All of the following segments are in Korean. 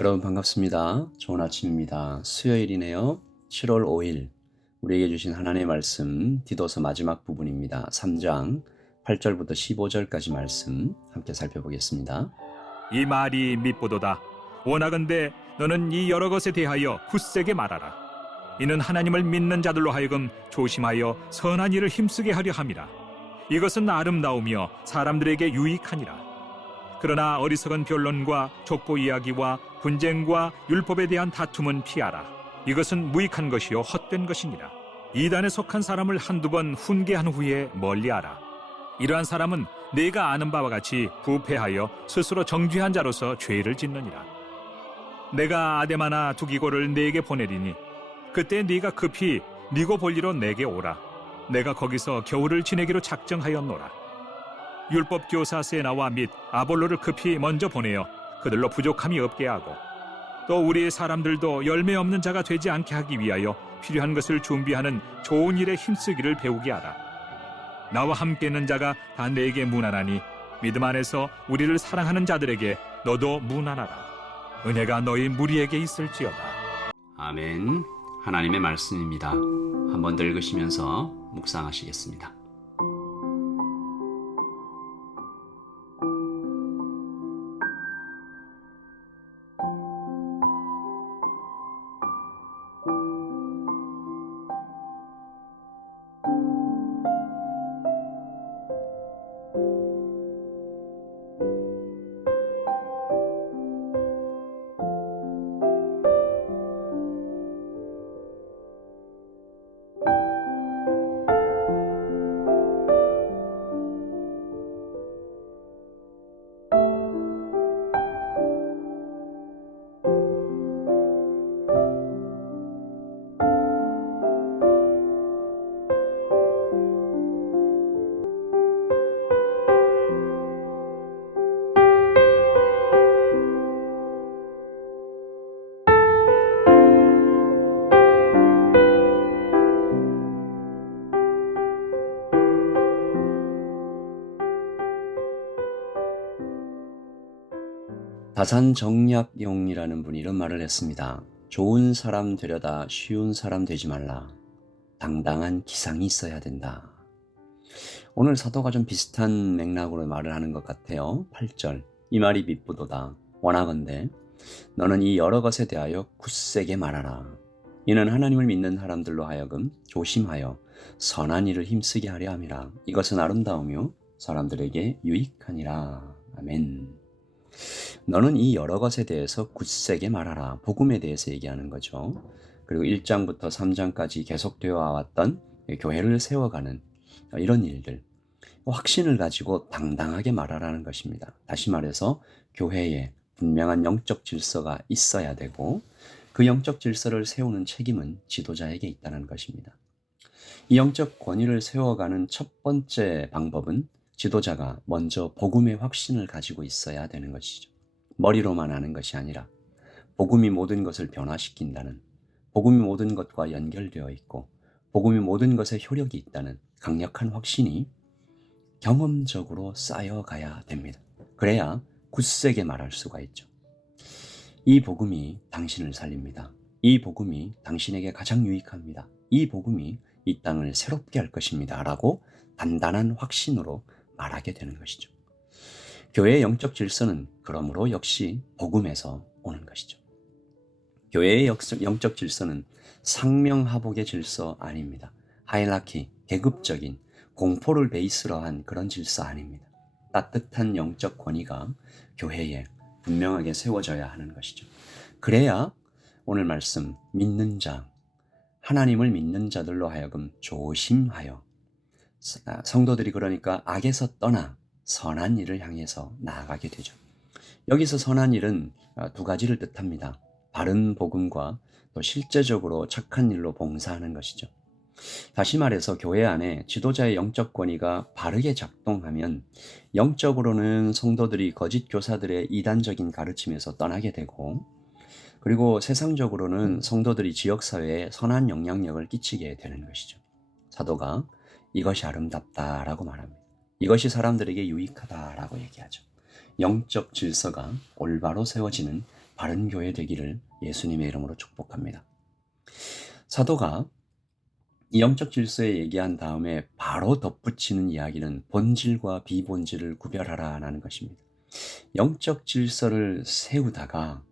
여러분 반갑습니다. 좋은 아침입니다. 수요일이네요. 7월 5일 우리에게 주신 하나님의 말씀 디도서 마지막 부분입니다. 3장 8절부터 15절까지 말씀 함께 살펴보겠습니다. 이 말이 mit보도다. 원하건대 너는 이 여러 것에 대하여 굳세게 말하라. 이는 하나님을 믿는 자들로 하여금 조심하여 선한 일을 힘쓰게 하려 함이라. 이것은 아름다우며 사람들에게 유익하니라. 그러나 어리석은 변론과 족보 이야기와 분쟁과 율법에 대한 다툼은 피하라. 이것은 무익한 것이요 헛된 것이니라. 이단에 속한 사람을 한두 번 훈계한 후에 멀리하라. 이러한 사람은 내가 아는 바와 같이 부패하여 스스로 정죄한 자로서 죄를 짓느니라. 내가 아데마나 두기고를 네게 보내리니 그때 네가 급히 니고볼리로 내게 오라. 내가 거기서 겨울을 지내기로 작정하였노라. 율법 교사 세나와 및 아볼로를 급히 먼저 보내어 그들로 부족함이 없게 하고 또 우리의 사람들도 열매 없는 자가 되지 않게 하기 위하여 필요한 것을 준비하는 좋은 일에 힘쓰기를 배우게 하라. 나와 함께 있는 자가 다 내게 문안하니 믿음 안에서 우리를 사랑하는 자들에게 너도 문안하라. 은혜가 너희 무리에게 있을지어다. 아멘. 하나님의 말씀입니다. 한 번 더 읽으시면서 묵상하시겠습니다. 다산정약용이라는 분이 이런 말을 했습니다. 좋은 사람 되려다 쉬운 사람 되지 말라. 당당한 기상이 있어야 된다. 오늘 사도가 좀 비슷한 맥락으로 말을 하는 것 같아요. 8절 이 말이 mit보도다. 원하건대 너는 이 여러 것에 대하여 굳세게 말하라. 이는 하나님을 믿는 사람들로 하여금 조심하여 선한 일을 힘쓰게 하려 함이라. 이것은 아름다우며 사람들에게 유익하니라. 아멘. 너는 이 여러 것에 대해서 굳세게 말하라. 복음에 대해서 얘기하는 거죠. 그리고 1장부터 3장까지 계속되어 왔던 교회를 세워가는 이런 일들, 확신을 가지고 당당하게 말하라는 것입니다. 다시 말해서 교회에 분명한 영적 질서가 있어야 되고 그 영적 질서를 세우는 책임은 지도자에게 있다는 것입니다. 이 영적 권위를 세워가는 첫 번째 방법은 지도자가 먼저 복음의 확신을 가지고 있어야 되는 것이죠. 머리로만 아는 것이 아니라 복음이 모든 것을 변화시킨다는, 복음이 모든 것과 연결되어 있고 복음이 모든 것에 효력이 있다는 강력한 확신이 경험적으로 쌓여가야 됩니다. 그래야 굳세게 말할 수가 있죠. 이 복음이 당신을 살립니다. 이 복음이 당신에게 가장 유익합니다. 이 복음이 이 땅을 새롭게 할 것입니다. 라고 단단한 확신으로 말하게 되는 것이죠. 교회의 영적 질서는 그러므로 역시 복음에서 오는 것이죠. 교회의 영적 질서는 상명하복의 질서 아닙니다. 하이라키, 계급적인 공포를 베이스로 한 그런 질서 아닙니다. 따뜻한 영적 권위가 교회에 분명하게 세워져야 하는 것이죠. 그래야 오늘 말씀 믿는 자, 하나님을 믿는 자들로 하여금 조심하여 성도들이 그러니까 악에서 떠나 선한 일을 향해서 나아가게 되죠. 여기서 선한 일은 두 가지를 뜻합니다. 바른 복음과 또 실제적으로 착한 일로 봉사하는 것이죠. 다시 말해서 교회 안에 지도자의 영적 권위가 바르게 작동하면 영적으로는 성도들이 거짓 교사들의 이단적인 가르침에서 떠나게 되고 그리고 세상적으로는 성도들이 지역사회에 선한 영향력을 끼치게 되는 것이죠. 사도가 이것이 아름답다라고 말합니다. 이것이 사람들에게 유익하다라고 얘기하죠. 영적 질서가 올바로 세워지는 바른 교회 되기를 예수님의 이름으로 축복합니다. 사도가 이 영적 질서에 얘기한 다음에 바로 덧붙이는 이야기는 본질과 비본질을 구별하라는 것입니다. 영적 질서를 세우다가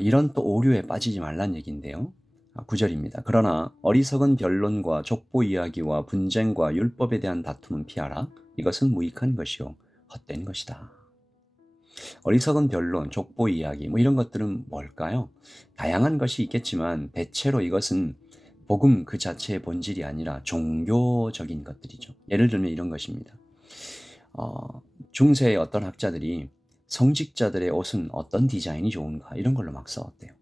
이런 또 오류에 빠지지 말란 얘기인데요. 9절입니다. 그러나 어리석은 변론과 족보 이야기와 분쟁과 율법에 대한 다툼은 피하라. 이것은 무익한 것이요 헛된 것이다. 어리석은 변론, 족보 이야기 이런 것들은 뭘까요? 다양한 것이 있겠지만 대체로 이것은 복음 그 자체의 본질이 아니라 종교적인 것들이죠. 예를 들면 이런 것입니다. 중세의 어떤 학자들이 성직자들의 옷은 어떤 디자인이 좋은가 이런 걸로 막 써왔대요.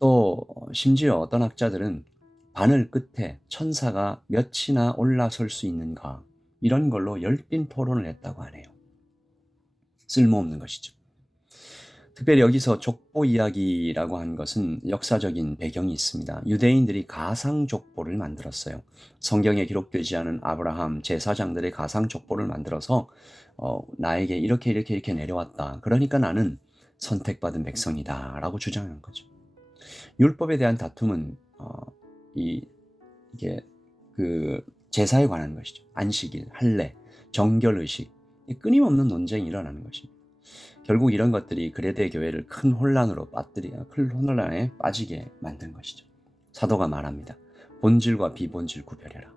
또 심지어 어떤 학자들은 바늘 끝에 천사가 몇이나 올라설 수 있는가 이런 걸로 열띤 토론을 했다고 하네요. 쓸모없는 것이죠. 특별히 여기서 족보 이야기라고 한 것은 역사적인 배경이 있습니다. 유대인들이 가상 족보를 만들었어요. 성경에 기록되지 않은 아브라함 제사장들의 가상 족보를 만들어서 나에게 이렇게 내려왔다. 그러니까 나는 선택받은 백성이다 라고 주장한 거죠. 율법에 대한 다툼은 이게 그 제사에 관한 것이죠. 안식일, 할례, 정결의식, 끊임없는 논쟁이 일어나는 것입니다. 결국 이런 것들이 그레데 교회를 큰 혼란에 빠지게 만든 것이죠. 사도가 말합니다. 본질과 비본질 구별해라.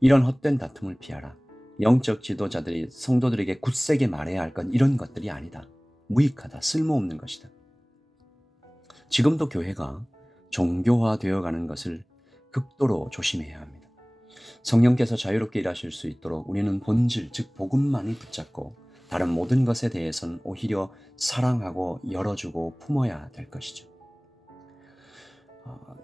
이런 헛된 다툼을 피하라. 영적 지도자들이 성도들에게 굳세게 말해야 할 건 이런 것들이 아니다. 무익하다. 쓸모없는 것이다. 지금도 교회가 종교화되어 가는 것을 극도로 조심해야 합니다. 성령께서 자유롭게 일하실 수 있도록 우리는 본질, 즉 복음만을 붙잡고 다른 모든 것에 대해서는 오히려 사랑하고 열어주고 품어야 될 것이죠.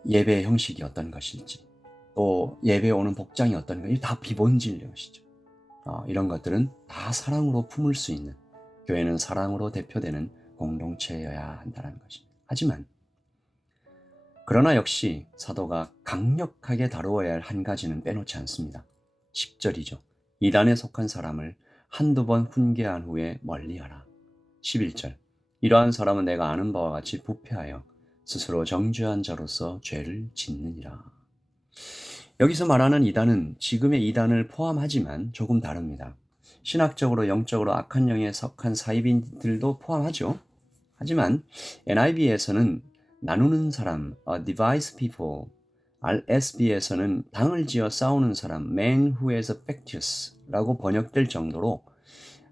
예배의 형식이 어떤 것일지, 또 예배에 오는 복장이 어떤 것인지 다 비본질 것이죠. 이런 것들은 다 사랑으로 품을 수 있는, 교회는 사랑으로 대표되는 공동체여야 한다는 것입니다. 하지만 그러나 역시 사도가 강력하게 다루어야 할 한 가지는 빼놓지 않습니다. 10절이죠. 이단에 속한 사람을 한두 번 훈계한 후에 멀리하라. 11절. 이러한 사람은 내가 아는 바와 같이 부패하여 스스로 정죄한 자로서 죄를 짓느니라. 여기서 말하는 이단은 지금의 이단을 포함하지만 조금 다릅니다. 신학적으로 영적으로 악한 영에 속한 사이비인들도 포함하죠. 하지만 NIV에서는 나누는 사람, divide people, RSB에서는 당을 지어 싸우는 사람, man who is factious 라고 번역될 정도로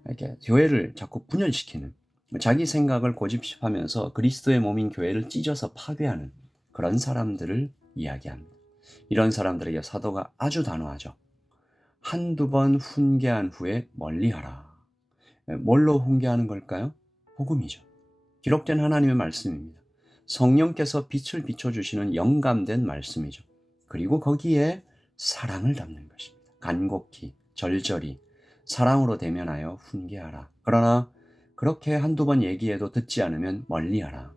이렇게 교회를 자꾸 분열시키는, 자기 생각을 고집하면서 그리스도의 몸인 교회를 찢어서 파괴하는 그런 사람들을 이야기합니다. 이런 사람들에게 사도가 아주 단호하죠. 한두 번 훈계한 후에 멀리하라. 뭘로 훈계하는 걸까요? 복음이죠. 기록된 하나님의 말씀입니다. 성령께서 빛을 비춰주시는 영감된 말씀이죠. 그리고 거기에 사랑을 담는 것입니다. 간곡히, 절절히, 사랑으로 대면하여 훈계하라. 그러나 그렇게 한두 번 얘기해도 듣지 않으면 멀리하라.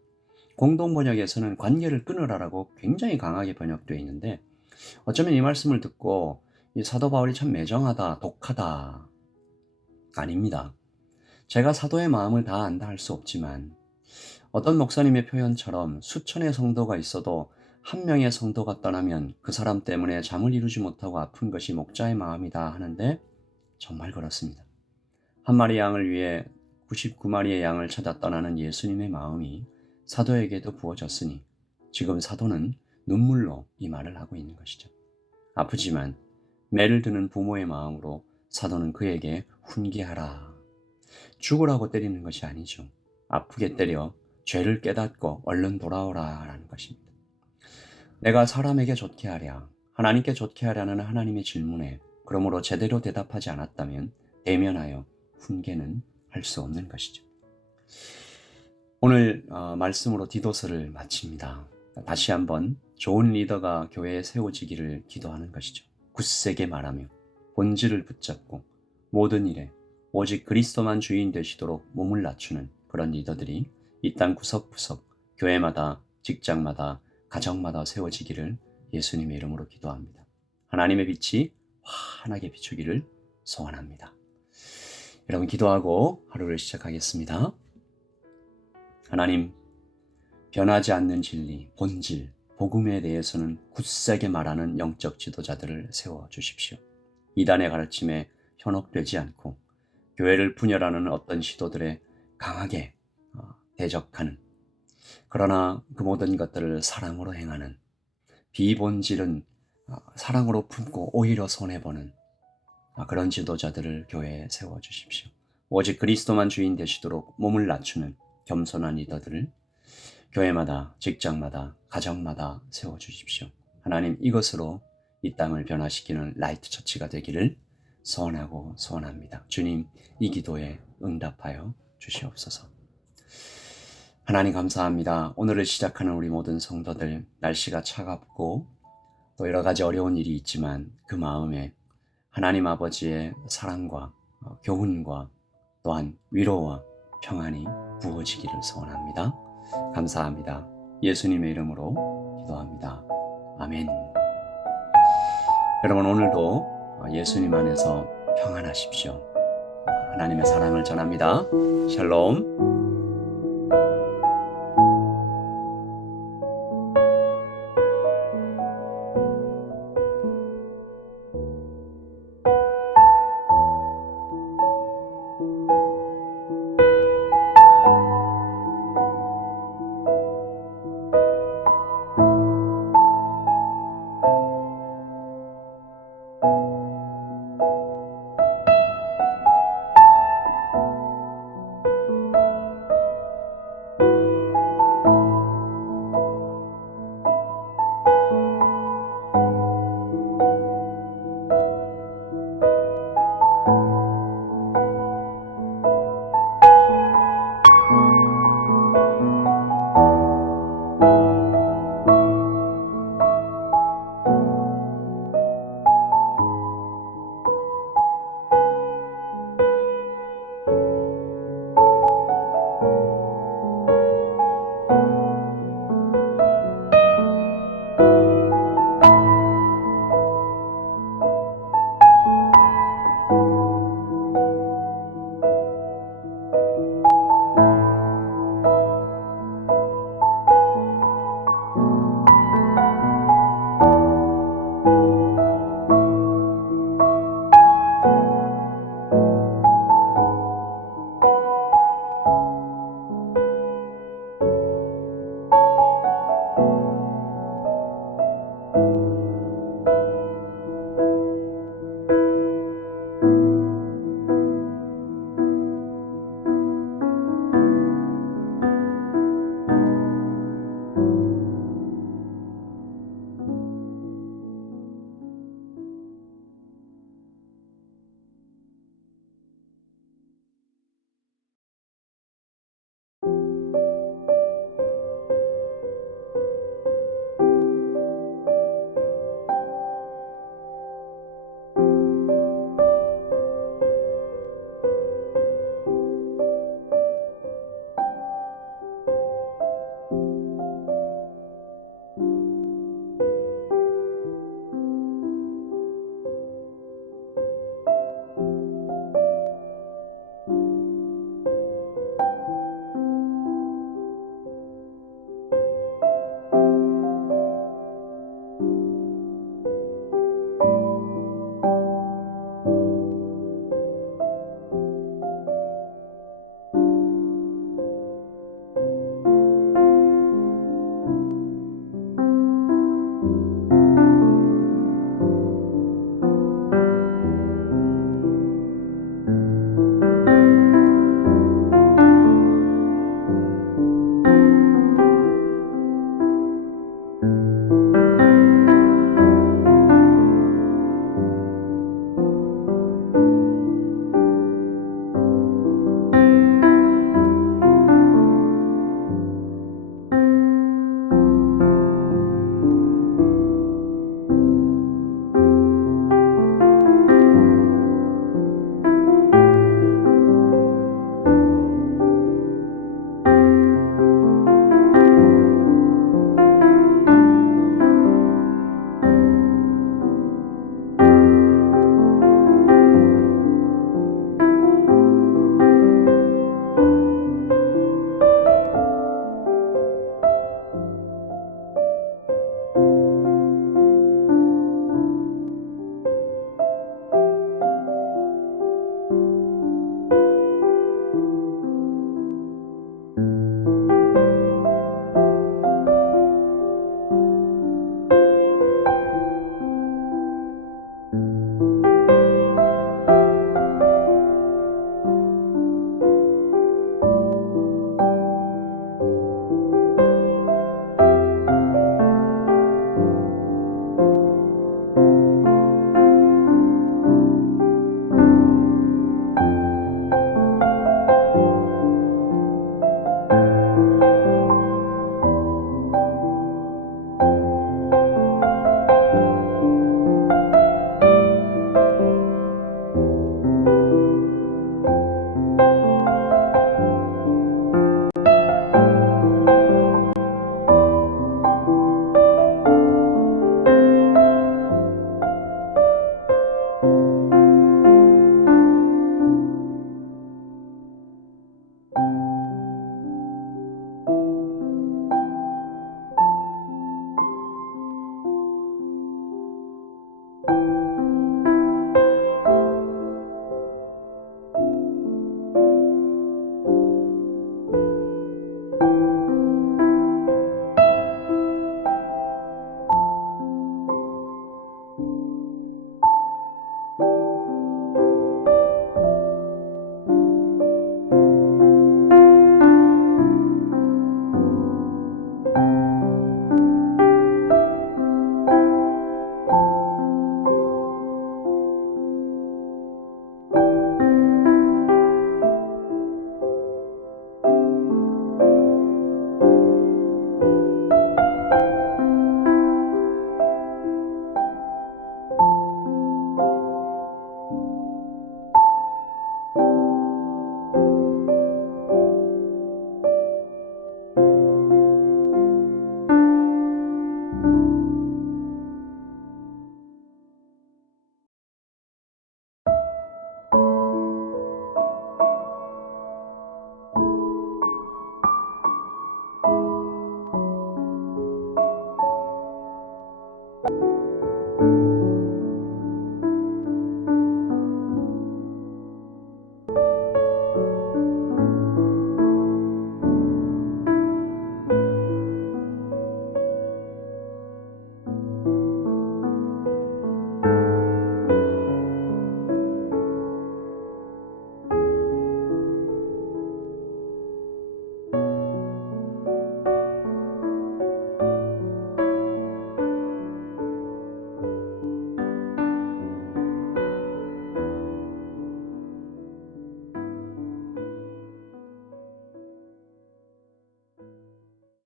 공동번역에서는 관계를 끊으라라고 굉장히 강하게 번역되어 있는데 어쩌면 이 말씀을 듣고 이 사도 바울이 참 매정하다, 독하다. 아닙니다. 제가 사도의 마음을 다 안다 할 수 없지만 어떤 목사님의 표현처럼 수천의 성도가 있어도 한 명의 성도가 떠나면 그 사람 때문에 잠을 이루지 못하고 아픈 것이 목자의 마음이다 하는데 정말 그렇습니다. 한 마리 양을 위해 99마리의 양을 찾아 떠나는 예수님의 마음이 사도에게도 부어졌으니 지금 사도는 눈물로 이 말을 하고 있는 것이죠. 아프지만 매를 드는 부모의 마음으로 사도는 그에게 훈계하라. 죽으라고 때리는 것이 아니죠. 아프게 때려 죄를 깨닫고 얼른 돌아오라 라는 것입니다. 내가 사람에게 좋게 하랴, 하나님께 좋게 하랴는 하나님의 질문에 그러므로 제대로 대답하지 않았다면 대면하여 훈계는 할 수 없는 것이죠. 오늘 말씀으로 디도서를 마칩니다. 다시 한번 좋은 리더가 교회에 세워지기를 기도하는 것이죠. 굳세게 말하며 본질을 붙잡고 모든 일에 오직 그리스도만 주인 되시도록 몸을 낮추는 그런 리더들이 이 땅 구석구석 교회마다 직장마다 가정마다 세워지기를 예수님의 이름으로 기도합니다. 하나님의 빛이 환하게 비추기를 소원합니다. 여러분 기도하고 하루를 시작하겠습니다. 하나님, 변하지 않는 진리, 본질, 복음에 대해서는 굳세게 말하는 영적 지도자들을 세워주십시오. 이단의 가르침에 현혹되지 않고 교회를 분열하는 어떤 시도들에 강하게 대적하는, 그러나 그 모든 것들을 사랑으로 행하는, 비본질은 사랑으로 품고 오히려 손해보는 그런 지도자들을 교회에 세워주십시오. 오직 그리스도만 주인 되시도록 몸을 낮추는 겸손한 리더들을 교회마다, 직장마다, 가정마다 세워주십시오. 하나님, 이것으로 이 땅을 변화시키는 라이트 처치가 되기를 소원하고 소원합니다. 주님, 이 기도에 응답하여 주시옵소서. 하나님 감사합니다. 오늘을 시작하는 우리 모든 성도들, 날씨가 차갑고 또 여러 가지 어려운 일이 있지만 그 마음에 하나님 아버지의 사랑과 교훈과 또한 위로와 평안이 부어지기를 소원합니다. 감사합니다. 예수님의 이름으로 기도합니다. 아멘. 여러분, 오늘도 예수님 안에서 평안하십시오. 하나님의 사랑을 전합니다. 샬롬.